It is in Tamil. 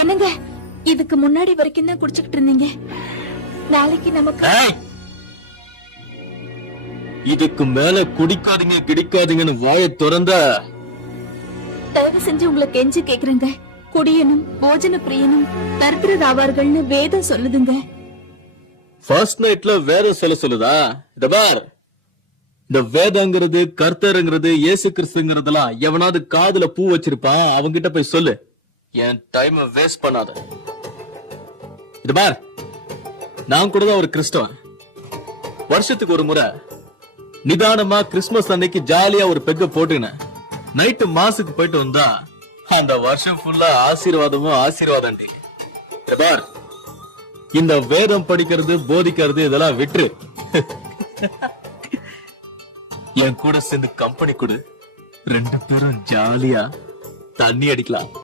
என்னங்க, இதுக்கு முன்னாடி வரைக்கும் தான் குடிச்சுக்கிட்டு இருந்தீங்க. நாளைக்கு நமக்கு இதுக்கு மேல குடிக்காதீங்க கிடைக்காதீங்கன்னு வாயை திறந்த தயவு செஞ்சு உங்களை கெஞ்சி கேக்குறேங்க. குடியனும் போஜன பிரியனும் தரித்திரராவார்கள்னு வேதம் சொல்லுதுங்க. ஃபர்ஸ்ட் நைட்ல வேதம் சொல்லுதா? இந்த பார், இந்த வேதங்கிறது கர்த்தருங்கிறது இயேசு கிறிஸ்துங்கிறதெல்லாம் எவனாவது காதுல பூ வச்சிருப்பான், அவங்கிட்ட போய் சொல்லு. என் டைம் வேஸ்ட் பண்ணாத. இது பார், நான் கூட தான் ஒரு கிறிஸ்தவன். வருஷத்துக்கு ஒரு முறை நிதானமா கிறிஸ்துமஸ் அன்னைக்கு ஜாலியா ஒரு பெக்க போட்டுனேன். நைட்டு மாசுக்கு போயிட்டு வந்தா அந்த வருஷம் ஃபுல்லா ஆசீர்வாதம். பார், இந்த வேதம் படிக்கிறது போதிக்கிறது இதெல்லாம் விட்டுரு. என் கூட சேர்ந்து கம்பெனி கொடு, 2 பேரும் ஜாலியா தண்ணி அடிக்கலாம்.